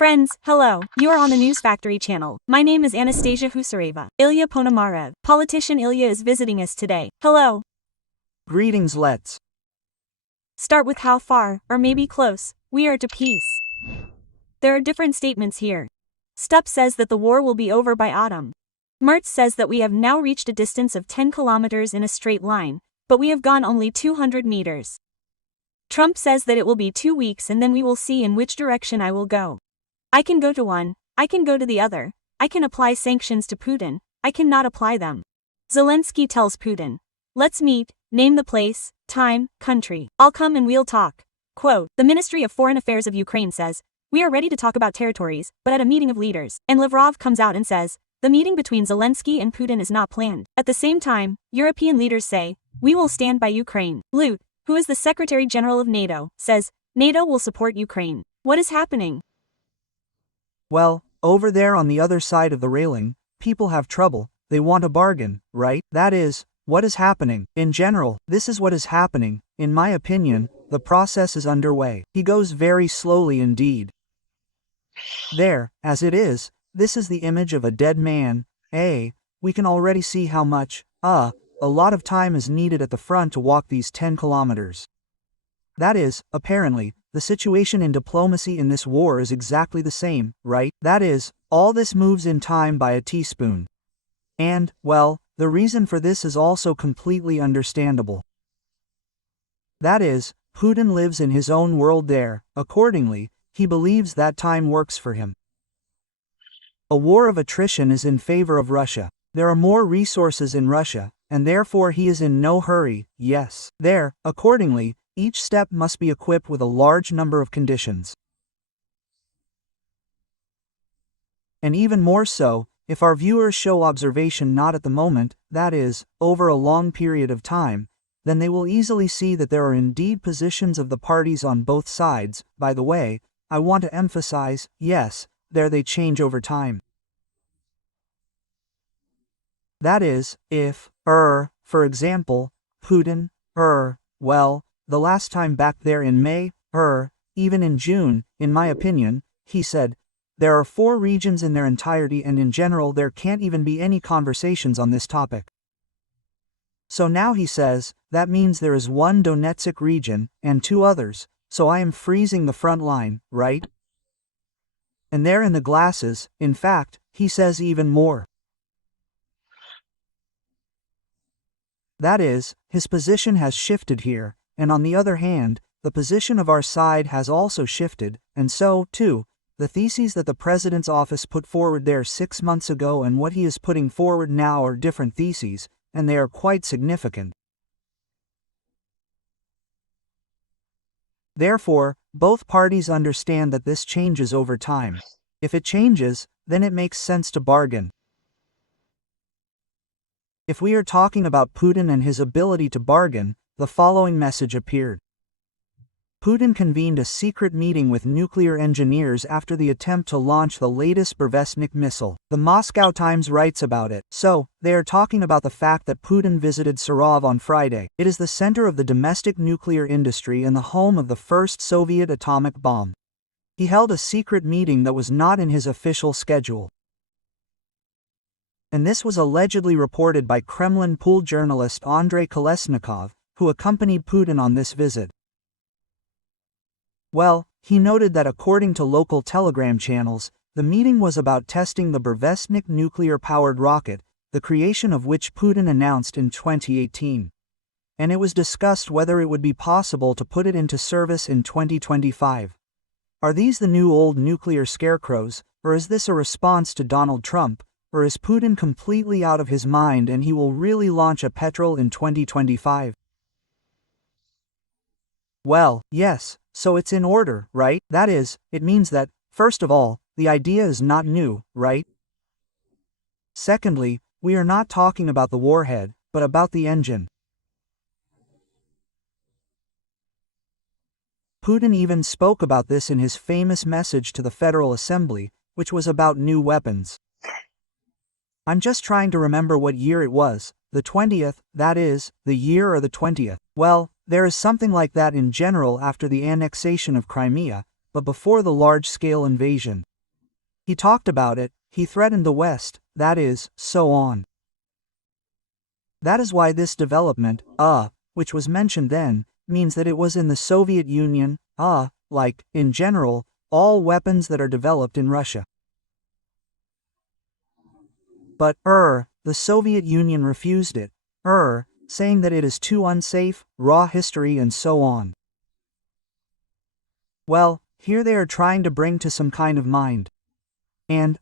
Friends, hello, you are on the News Factory channel. My name is Anastasia Husareva. Ilya Ponomarev, politician Ilya is visiting us today. Hello. Greetings, let's Start with how far, or maybe close, we are to peace. There are different statements here. Stubb says that the war will be over by autumn. Merz says that we have now reached a distance of 10 kilometers in a straight line, but we have gone only 200 meters. Trump says that it will be 2 weeks and then we will see in which direction I will go. I can go to one, I can go to the other, I can apply sanctions to Putin, I cannot apply them. Zelensky tells Putin, let's meet, name the place, time, country, I'll come and we'll talk. Quote, the Ministry of Foreign Affairs of Ukraine says, we are ready to talk about territories, but at a meeting of leaders, and Lavrov comes out and says, the meeting between Zelensky and Putin is not planned. At the same time, European leaders say, we will stand by Ukraine. Lute, who is the Secretary General of NATO, says, NATO will support Ukraine. What is happening? Well, over there on the other side of the railing, people have trouble, they want a bargain, right? That is, what is happening. In general, this is what is happening. In my opinion, the process is underway. He goes very slowly indeed. There, as it is, this is the image of a dead man. We can already see how much, a lot of time is needed at the front to walk these 10 kilometers. That is, apparently, the situation in diplomacy in this war is exactly the same, right? That is, all this moves in time by a teaspoon. And, well, the reason for this is also completely understandable. That is, Putin lives in his own world there, accordingly, he believes that time works for him. A war of attrition is in favor of Russia. There are more resources in Russia, and therefore he is in no hurry, yes. There, accordingly, each step must be equipped with a large number of conditions. And even more so, if our viewers show observation not at the moment, that is, over a long period of time, then they will easily see that there are indeed positions of the parties on both sides. By the way, I want to emphasize, yes, there they change over time. That is, if, for example, Putin, well, the last time back there in May, even in June, in my opinion, he said, there are 4 regions in their entirety and in general there can't even be any conversations on this topic. So now he says, that means there is 1 Donetsk region, and 2 others, so I am freezing the front line, right? And there in the glasses, in fact, he says even more. That is, his position has shifted here, and on the other hand, the position of our side has also shifted, and so, too, the theses that the president's office put forward there 6 months ago and what he is putting forward now are different theses, and they are quite significant. Therefore, both parties understand that this changes over time. If it changes, then it makes sense to bargain. If we are talking about Putin and his ability to bargain, the following message appeared. Putin convened a secret meeting with nuclear engineers after the attempt to launch the latest Burevestnik missile. The Moscow Times writes about it. So, they are talking about the fact that Putin visited Sarov on Friday. It is the center of the domestic nuclear industry and the home of the first Soviet atomic bomb. He held a secret meeting that was not in his official schedule. And this was allegedly reported by Kremlin pool journalist Andrei Kolesnikov, who accompanied Putin on this visit. Well, he noted that according to local telegram channels, the meeting was about testing the Burevestnik nuclear-powered rocket, the creation of which Putin announced in 2018. And it was discussed whether it would be possible to put it into service in 2025. Are these the new old nuclear scarecrows, or is this a response to Donald Trump, or is Putin completely out of his mind and he will really launch a petrol in 2025? Well, yes, so it's in order, right? That is, it means that, first of all, the idea is not new, right? Secondly, we are not talking about the warhead, but about the engine. Putin even spoke about this in his famous message to the Federal Assembly, which was about new weapons. I'm just trying to remember what year it was, the 20th, that is, the year or the 20th. Well, there is something like that in general after the annexation of Crimea, but before the large-scale invasion. He talked about it, he threatened the West, that is, so on. That is why this development, which was mentioned then, means that it was in the Soviet Union, like, in general, all weapons that are developed in Russia. But, the Soviet Union refused it, saying that it is too unsafe, raw history and so on. Well, here they are trying to bring to some kind of mind. And,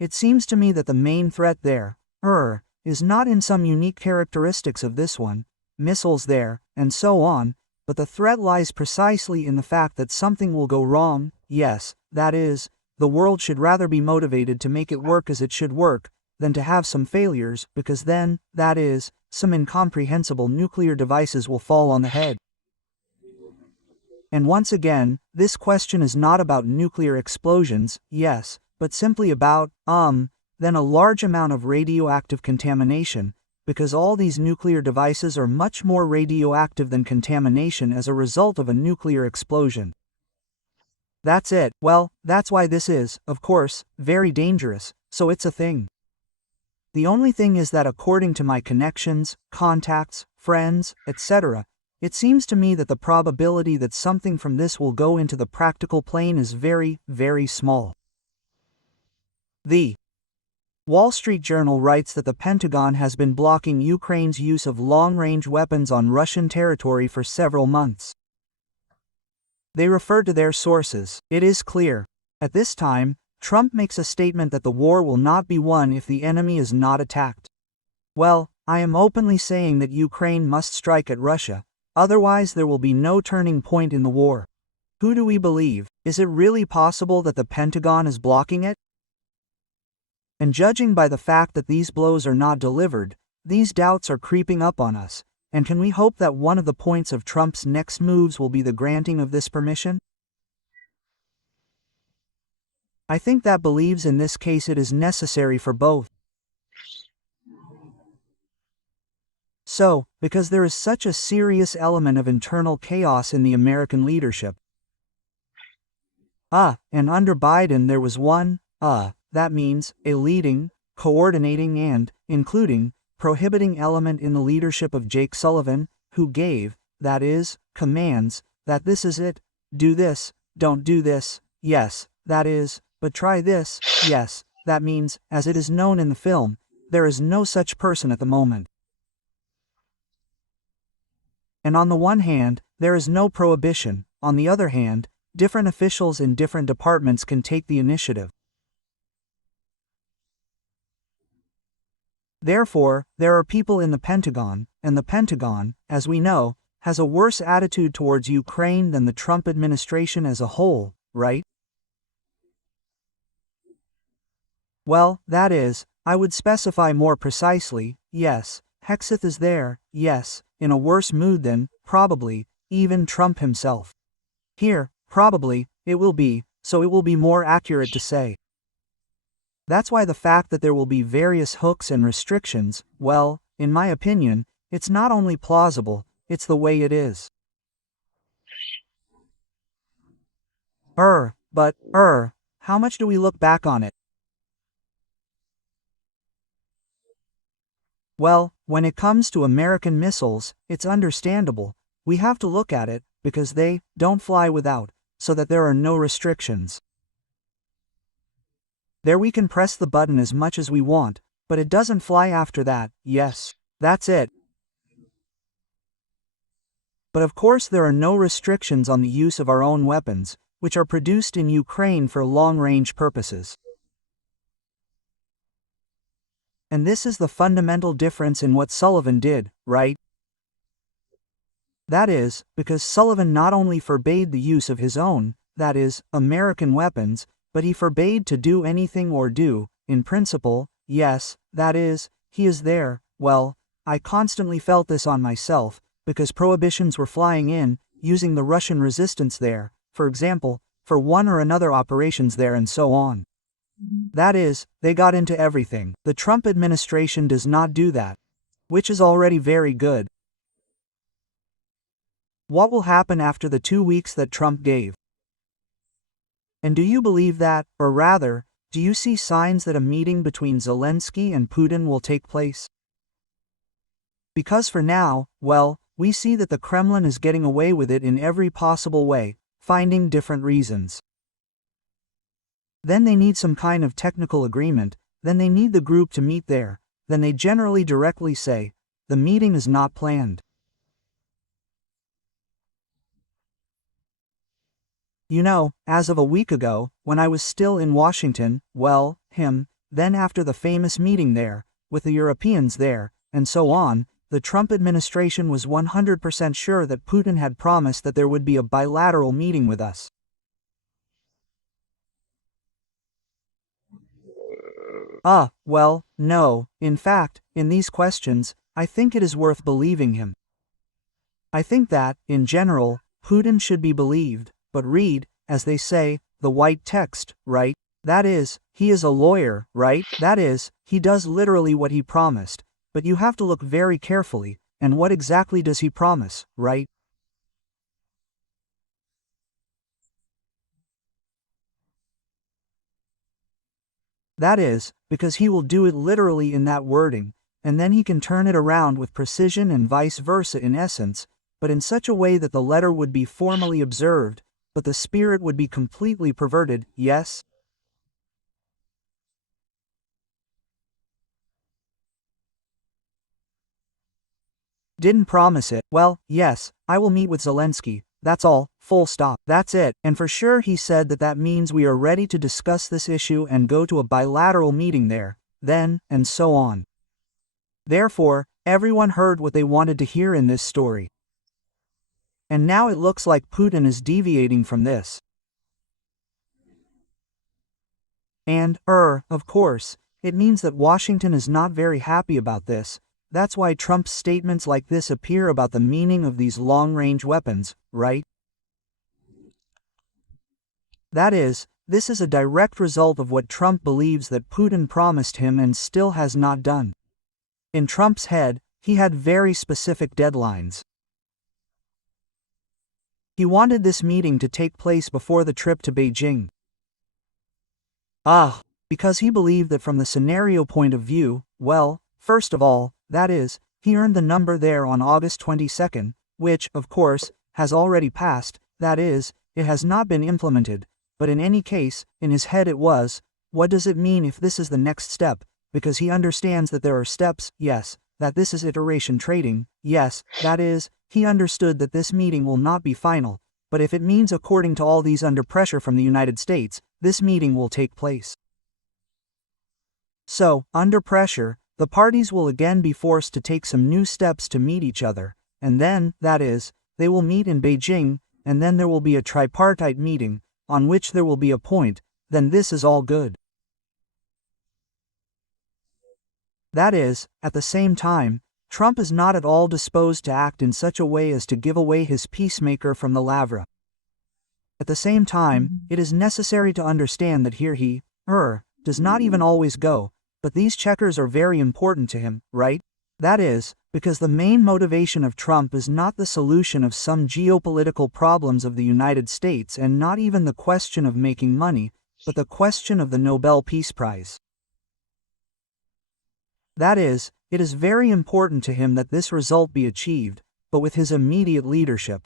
it seems to me that the main threat there, is not in some unique characteristics of this one, missiles there, and so on, but the threat lies precisely in the fact that something will go wrong, yes, that is, the world should rather be motivated to make it work as it should work, than to have some failures, because then, that is, some incomprehensible nuclear devices will fall on the head. And once again, this question is not about nuclear explosions, yes, but simply about, then a large amount of radioactive contamination, because all these nuclear devices are much more radioactive than contamination as a result of a nuclear explosion. That's it. Well, that's why this is, of course, very dangerous, so it's a thing. The only thing is that according to my connections, contacts, friends, etc., it seems to me that the probability that something from this will go into the practical plane is very, very small. The Wall Street Journal writes that the Pentagon has been blocking Ukraine's use of long-range weapons on Russian territory for several months. They refer to their sources. It is clear. At this time, Trump makes a statement that the war will not be won if the enemy is not attacked. Well, I am openly saying that Ukraine must strike at Russia, otherwise there will be no turning point in the war. Who do we believe? Is it really possible that the Pentagon is blocking it? And judging by the fact that these blows are not delivered, these doubts are creeping up on us, and can we hope that one of the points of Trump's next moves will be the granting of this permission? I think that believes in this case it is necessary for both. So, because there is such a serious element of internal chaos in the American leadership. And under Biden there was one, that means, a leading, coordinating and, including, prohibiting element in the leadership of Jake Sullivan, who gave, that is, commands, that this is it, do this, don't do this, yes, that is, but try this, yes, that means, as it is known in the film, there is no such person at the moment. And on the one hand, there is no prohibition, on the other hand, different officials in different departments can take the initiative. Therefore, there are people in the Pentagon, and the Pentagon, as we know, has a worse attitude towards Ukraine than the Trump administration as a whole, right? Well, that is, I would specify more precisely, yes, Hegseth is there, yes, in a worse mood than, probably, even Trump himself. Here, probably, it will be, so it will be more accurate to say. That's why the fact that there will be various hooks and restrictions, well, in my opinion, it's not only plausible, it's the way it is. But, how much do we look back on it? Well, when it comes to American missiles, it's understandable. We have to look at it, because they don't fly without, so that there are no restrictions. There we can press the button as much as we want, but it doesn't fly after that, yes, that's it. But of course there are no restrictions on the use of our own weapons, which are produced in Ukraine for long-range purposes. And this is the fundamental difference in what Sullivan did, right? That is, because Sullivan not only forbade the use of his own, that is, American weapons, but he forbade to do anything or do, in principle, yes, that is, he is there, well, I constantly felt this on myself, because prohibitions were flying in, using the Russian resistance there, for example, for one or another operations there and so on. That is, they got into everything. The Trump administration does not do that, which is already very good. What will happen after the 2 weeks that Trump gave? And do you believe that, or rather, Do you see signs that a meeting between Zelensky and Putin will take place? Because for now, well, we see that the Kremlin is getting away with it in every possible way, finding different reasons. Then they need some kind of technical agreement, then they need the group to meet there, then they generally directly say, the meeting is not planned. You know, as of a week ago, when I was still in Washington, well, then after the famous meeting there, with the Europeans there, and so on, the Trump administration was 100% sure that Putin had promised that there would be a bilateral meeting with us. Well, no, in fact, in these questions, I think it is worth believing him. I think that, in general, Putin should be believed, but read, as they say, the white text, right? That is, he is a lawyer, right? That is, he does literally what he promised, but you have to look very carefully, and what exactly does he promise, right? That is, because he will do it literally in that wording, and then he can turn it around with precision and vice versa in essence, but in such a way that the letter would be formally observed, but the spirit would be completely perverted, yes? Didn't promise it. Well, yes, I will meet with Zelensky, that's all, full stop. That's it, and for sure he said that that means we are ready to discuss this issue and go to a bilateral meeting there, then, and so on. Therefore, everyone heard what they wanted to hear in this story. And now it looks like Putin is deviating from this. And, of course, it means that Washington is not very happy about this. That's why Trump's statements like this appear about the meaning of these long-range weapons, right? That is, this is a direct result of what Trump believes that Putin promised him and still has not done. In Trump's head, he had very specific deadlines. He wanted this meeting to take place before the trip to Beijing. Because he believed that from the scenario point of view, well, first of all, that is, he earned the number there on August 22nd, which, of course, has already passed, that is, it has not been implemented, but in any case, in his head it was. What does it mean if this is the next step? Because he understands that there are steps, yes, that this is iteration trading, yes, that is, he understood that this meeting will not be final, but if it means according to all these under pressure from the United States, this meeting will take place. So, under pressure, the parties will again be forced to take some new steps to meet each other, and then, that is, they will meet in Beijing, and then there will be a tripartite meeting, on which there will be a point, then this is all good. That is, at the same time, Trump is not at all disposed to act in such a way as to give away his peacemaker from the Lavra. At the same time, it is necessary to understand that here he, does not even always go, but these checkers are very important to him, right? That is, because the main motivation of Trump is not the solution of some geopolitical problems of the United States and not even the question of making money, but the question of the Nobel Peace Prize. That is, it is very important to him that this result be achieved, but with his immediate leadership.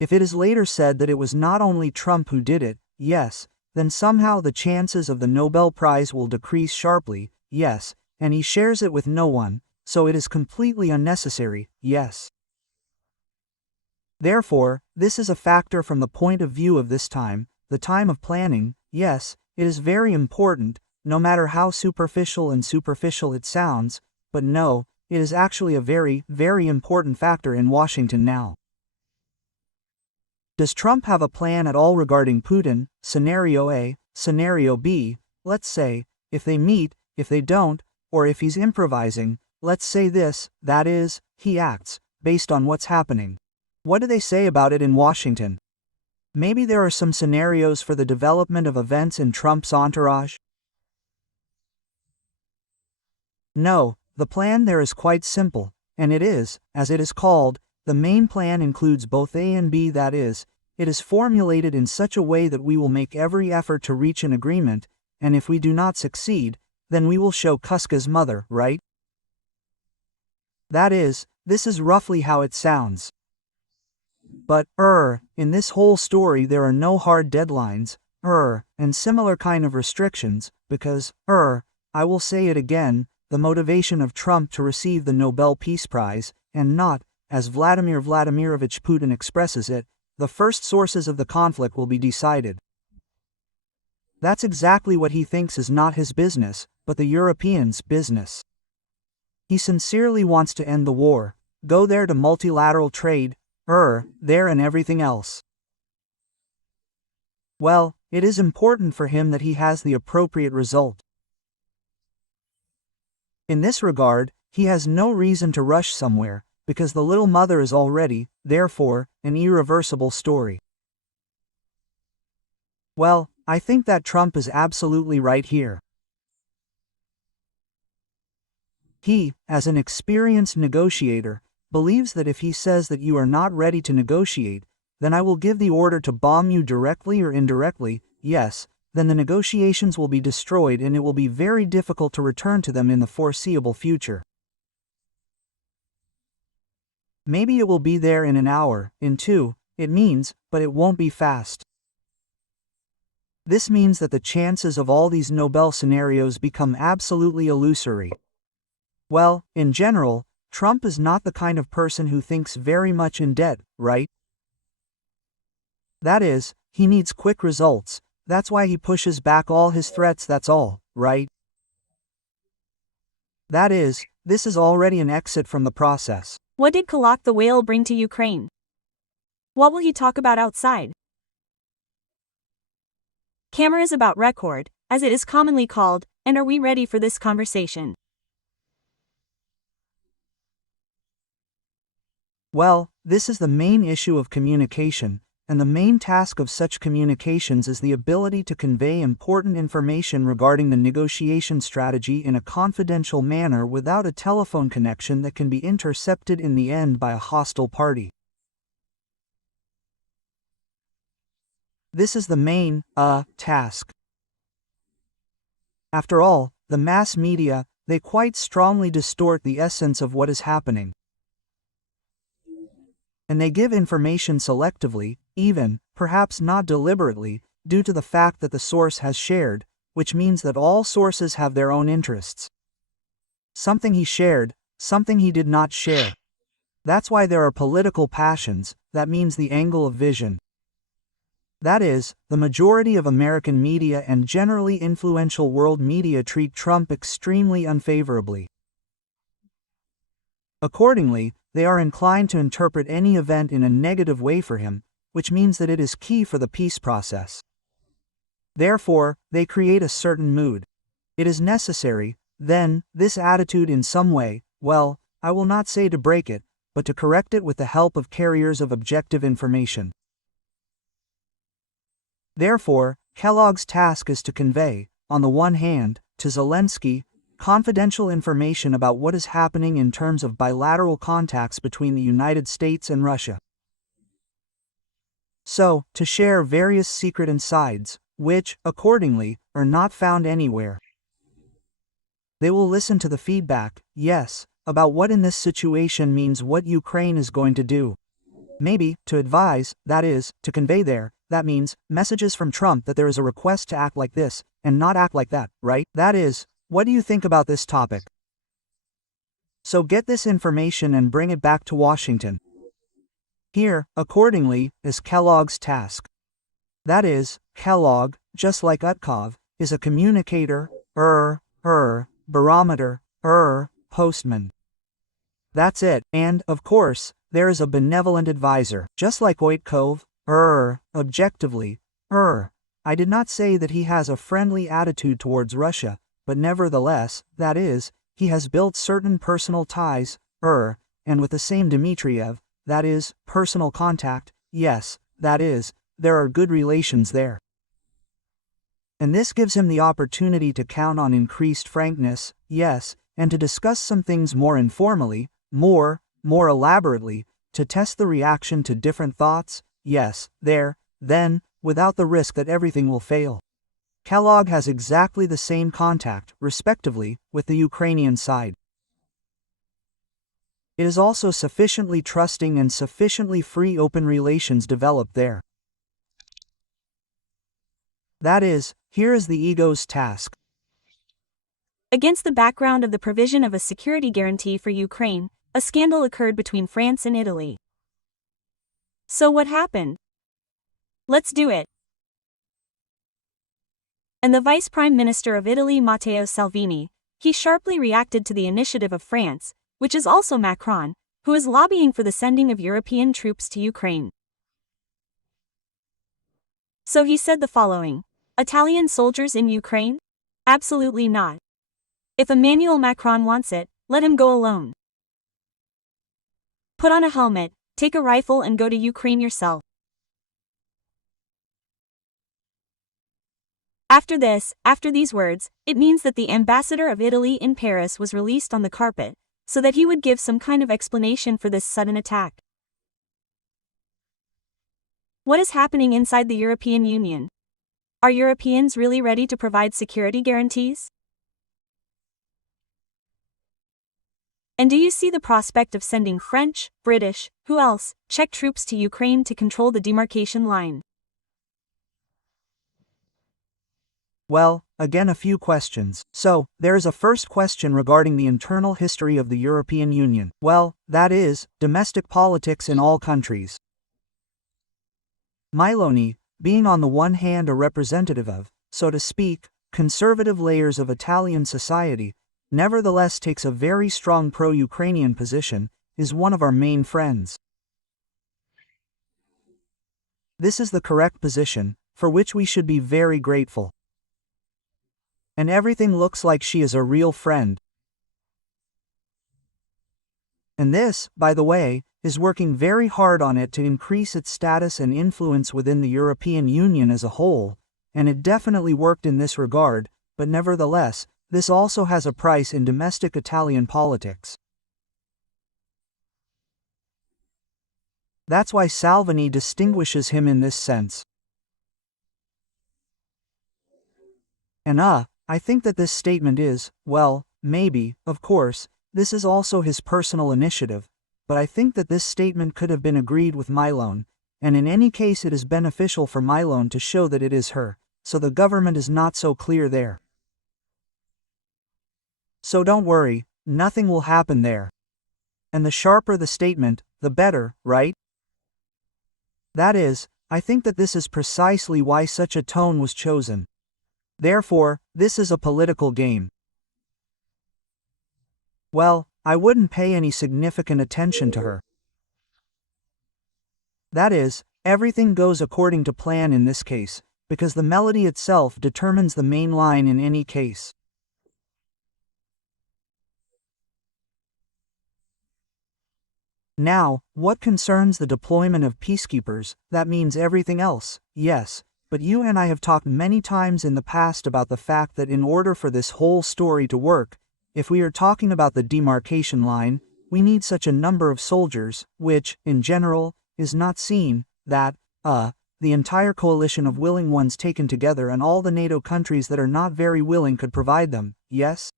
If it is later said that it was not only Trump who did it, yes, then somehow the chances of the Nobel Prize will decrease sharply, yes, and he shares it with no one, so it is completely unnecessary, yes. Therefore, this is a factor from the point of view of this time, the time of planning, yes, it is very important, no matter how superficial it sounds, but no, it is actually a very, very important factor in Washington now. Does Trump have a plan at all regarding Putin? Scenario A, Scenario B, let's say, if they meet, if they don't, or if he's improvising, let's say this, that is, he acts, based on what's happening. What do they say about it in Washington? Maybe there are some scenarios for the development of events in Trump's entourage? No, the plan there is quite simple, and it is, as it is called, the main plan includes both A and B, that is, it is formulated in such a way that we will make every effort to reach an agreement, and if we do not succeed, then we will show Kuska's mother, right? That is, this is roughly how it sounds. But, in this whole story there are no hard deadlines, and similar kind of restrictions, because, I will say it again, the motivation of Trump to receive the Nobel Peace Prize, and not, as Vladimir Vladimirovich Putin expresses it, the first sources of the conflict will be decided. That's exactly what he thinks is not his business, but the Europeans' business. He sincerely wants to end the war, go there to multilateral trade, there and everything else. Well, it is important for him that he has the appropriate result. In this regard, he has no reason to rush somewhere, because the little mother is already, therefore, an irreversible story. Well, I think that Trump is absolutely right here. He, as an experienced negotiator, believes that if he says that you are not ready to negotiate, then I will give the order to bomb you directly or indirectly, yes, then the negotiations will be destroyed and it will be very difficult to return to them in the foreseeable future. Maybe it will be there in an hour, in 2, it means, but it won't be fast. This means that the chances of all these Nobel scenarios become absolutely illusory. Well, in general, Trump is not the kind of person who thinks very much in debt, right? That is, he needs quick results, that's why he pushes back all his threats, that's all, right? That is, this is already an exit from the process. What did Kalak the whale bring to Ukraine? What will he talk about outside? Cameras about record, as it is commonly called, and are we ready for this conversation? Well, this is the main issue of communication, and the main task of such communications is the ability to convey important information regarding the negotiation strategy in a confidential manner without a telephone connection that can be intercepted in the end by a hostile party. This is the main, task. After all, the mass media, they quite strongly distort the essence of what is happening. And they give information selectively, even, perhaps not deliberately, due to the fact that the source has shared, which means that all sources have their own interests. Something he shared, something he did not share. That's why there are political passions, that means the angle of vision. That is, the majority of American media and generally influential world media treat Trump extremely unfavorably. Accordingly, they are inclined to interpret any event in a negative way for him, which means that it is key for the peace process. Therefore, they create a certain mood. It is necessary, then, this attitude in some way, well, I will not say to break it, but to correct it with the help of carriers of objective information. Therefore, Kellogg's task is to convey, on the one hand, to Zelensky, confidential information about what is happening in terms of bilateral contacts between the United States and Russia. So, to share various secret insides, which, accordingly, are not found anywhere. They will listen to the feedback, yes, about what in this situation means what Ukraine is going to do. Maybe, to advise, that is, to convey there, that means, messages from Trump that there is a request to act like this, and not act like that, right? That is, what do you think about this topic? So get this information and bring it back to Washington. Here, accordingly, is Kellogg's task. That is, Kellogg, just like Utkov, is a communicator, barometer, postman. That's it, and, of course, there is a benevolent advisor, just like Oitkov, objectively, I did not say that he has a friendly attitude towards Russia, but nevertheless, that is, he has built certain personal ties, and with the same Dmitriev, that is, personal contact, yes, that is, there are good relations there. And this gives him the opportunity to count on increased frankness, yes, and to discuss some things more informally, more elaborately, to test the reaction to different thoughts, yes, there, then, without the risk that everything will fail. Kellogg has exactly the same contact, respectively, with the Ukrainian side. It is also sufficiently trusting and sufficiently free open relations developed there. That is, here is the ego's task. Against the background of the provision of a security guarantee for Ukraine, a scandal occurred between France and Italy. So what happened? Let's do it. And the Vice Prime Minister of Italy, Matteo Salvini, he sharply reacted to the initiative of France, which is also Macron, who is lobbying for the sending of European troops to Ukraine. So he said the following: Italian soldiers in Ukraine? Absolutely not. If Emmanuel Macron wants it, let him go alone. Put on a helmet, take a rifle and go to Ukraine yourself. After these words, it means that the ambassador of Italy in Paris was released on the carpet, so that he would give some kind of explanation for this sudden attack. What is happening inside the European Union? Are Europeans really ready to provide security guarantees? And do you see the prospect of sending French, British, who else, Czech troops to Ukraine to control the demarcation line? Well, again a few questions. So, there is a first question regarding the internal history of the European Union. Well, that is, domestic politics in all countries. Miloni, being on the one hand a representative of, so to speak, conservative layers of Italian society, nevertheless takes a very strong pro-Ukrainian position, is one of our main friends. This is the correct position, for which we should be very grateful. And everything looks like she is a real friend. And this, by the way, is working very hard on it to increase its status and influence within the European Union as a whole, and it definitely worked in this regard, but nevertheless, this also has a price in domestic Italian politics. That's why Salvini distinguishes him in this sense. And I think that this statement is, well, maybe, of course, this is also his personal initiative, but I think that this statement could have been agreed with Milone, and in any case it is beneficial for Milone to show that it is her, so the government is not so clear there. So don't worry, nothing will happen there. And the sharper the statement, the better, right? That is, I think that this is precisely why such a tone was chosen. Therefore, this is a political game. Well, I wouldn't pay any significant attention to her. That is, everything goes according to plan in this case, because the melody itself determines the main line in any case. Now, what concerns the deployment of peacekeepers, that means everything else, yes, but you and I have talked many times in the past about the fact that in order for this whole story to work, if we are talking about the demarcation line, we need such a number of soldiers, which, in general, is not seen, that, the entire coalition of willing ones taken together and all the NATO countries that are not very willing could provide them, yes?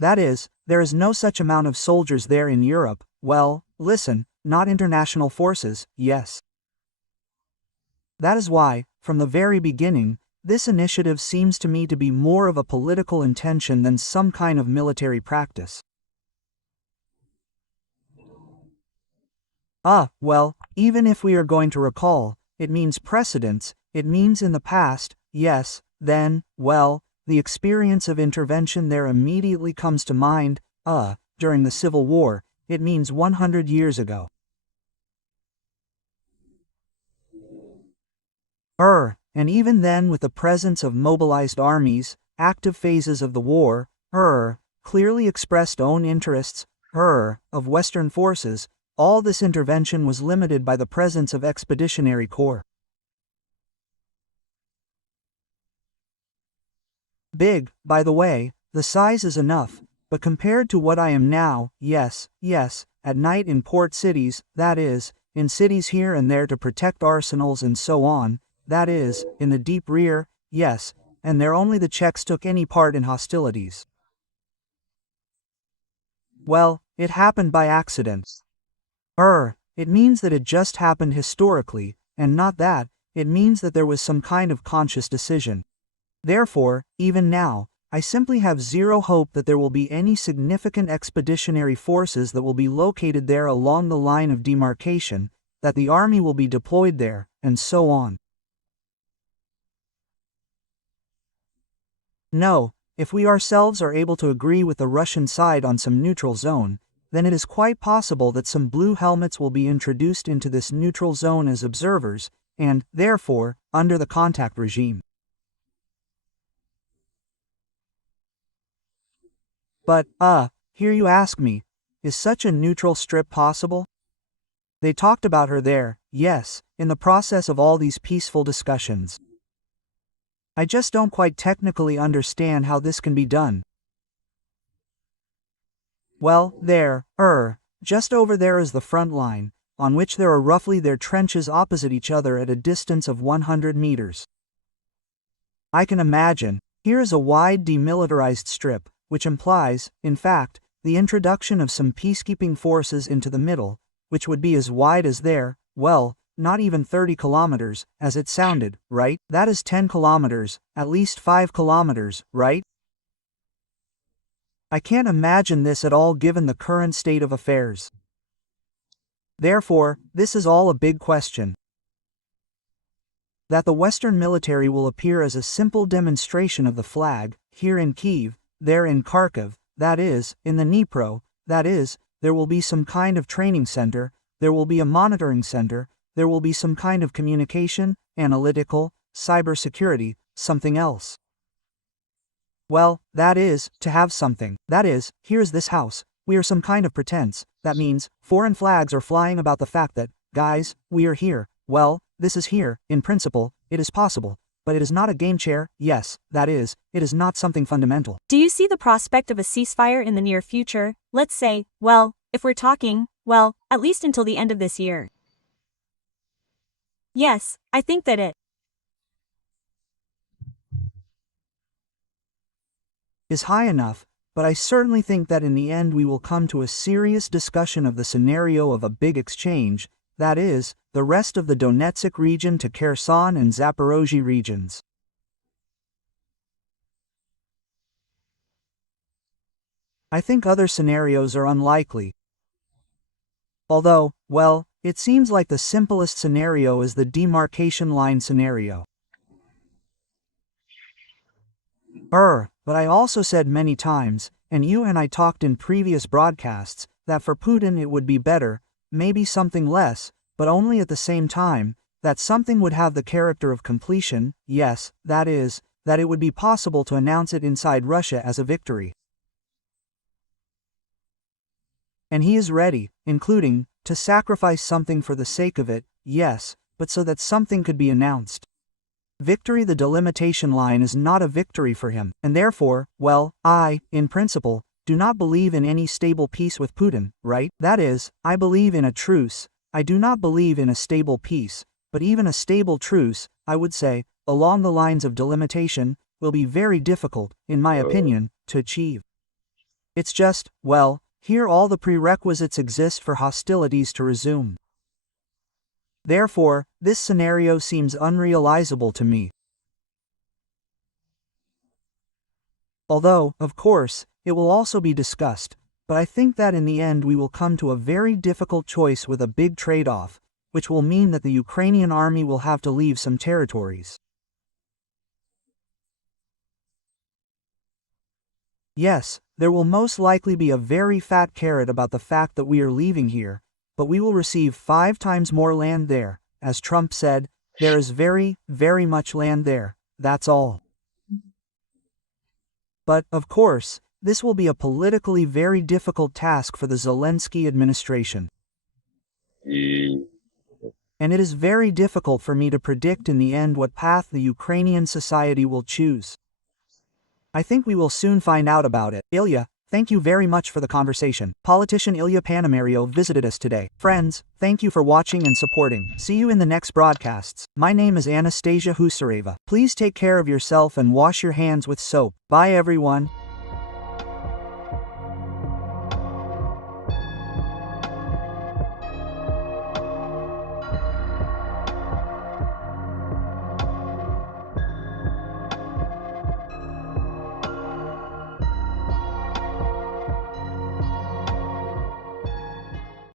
That is, there is no such amount of soldiers there in Europe, well, listen, not international forces, yes. That is why, from the very beginning, this initiative seems to me to be more of a political intention than some kind of military practice. Well, even if we are going to recall, it means precedents, it means in the past, yes, then, well, the experience of intervention there immediately comes to mind, during the Civil War, it means 100 years ago. And even then with the presence of mobilized armies, active phases of the war, clearly expressed own interests, of Western forces, all this intervention was limited by the presence of expeditionary corps. Big, by the way, the size is enough, but compared to what I am now, yes, at night in port cities, that is, in cities here and there to protect arsenals and so on, that is, in the deep rear, yes, and there only the Czechs took any part in hostilities. Well, it happened by accident. It means that it just happened historically, and not that, it means that there was some kind of conscious decision. Therefore, even now, I simply have zero hope that there will be any significant expeditionary forces that will be located there along the line of demarcation, that the army will be deployed there, and so on. No, if we ourselves are able to agree with the Russian side on some neutral zone, then it is quite possible that some blue helmets will be introduced into this neutral zone as observers, and, therefore, under the contact regime. But, here you ask me, is such a neutral strip possible? They talked about her there, yes, in the process of all these peaceful discussions. I just don't quite technically understand how this can be done. Well, there, just over there is the front line, on which there are roughly their trenches opposite each other at a distance of 100 meters. I can imagine, here is a wide demilitarized strip, which implies, in fact, the introduction of some peacekeeping forces into the middle, which would be as wide as there, well, not even 30 kilometers, as it sounded, right? That is 10 kilometers, at least 5 kilometers, right? I can't imagine this at all given the current state of affairs. Therefore, this is all a big question. That the Western military will appear as a simple demonstration of the flag, here in Kyiv, there in Kharkiv, that is, in the Dnipro, that is, there will be some kind of training center, there will be a monitoring center, there will be some kind of communication, analytical, cybersecurity, something else. Well, that is, to have something. That is, here's this house, we are some kind of pretense, that means, foreign flags are flying about the fact that, guys, we are here, well, this is here, in principle, it is possible, but it is not a game chair, yes, that is, it is not something fundamental. Do you see the prospect of a ceasefire in the near future? Let's say, well, if we're talking, well, at least until the end of this year. Yes, I think that it is high enough, but I certainly think that in the end we will come to a serious discussion of the scenario of a big exchange, that is, the rest of the Donetsk region to Kherson and Zaporozhye regions. I think other scenarios are unlikely. Although, well, it seems like the simplest scenario is the demarcation line scenario. But I also said many times, and you and I talked in previous broadcasts, that for Putin it would be better, maybe something less, but only at the same time, that something would have the character of completion, yes, that is, that it would be possible to announce it inside Russia as a victory. And he is ready, including, to sacrifice something for the sake of it, yes, but so that something could be announced. Victory, the delimitation line, is not a victory for him, and therefore, well, I, in principle, do not believe in any stable peace with Putin, right? That is, I believe in a truce, I do not believe in a stable peace, but even a stable truce, I would say, along the lines of delimitation, will be very difficult, in my opinion, to achieve. It's just, well, here all the prerequisites exist for hostilities to resume. Therefore, this scenario seems unrealizable to me. Although, of course, it will also be discussed, but I think that in the end we will come to a very difficult choice with a big trade-off, which will mean that the Ukrainian army will have to leave some territories. Yes, there will most likely be a very fat carrot about the fact that we are leaving here, but we will receive 5 times more land there. As Trump said, there is very, very much land there, that's all. But, of course, this will be a politically very difficult task for the Zelensky administration. And it is very difficult for me to predict in the end what path the Ukrainian society will choose. I think we will soon find out about it. Ilya, Thank you very much for the conversation. Politician Ilya Panamario visited us today. Friends, thank you for watching and supporting. See you in the next broadcasts. My name is Anastasia Husareva. Please take care of yourself and wash your hands with soap. Bye everyone.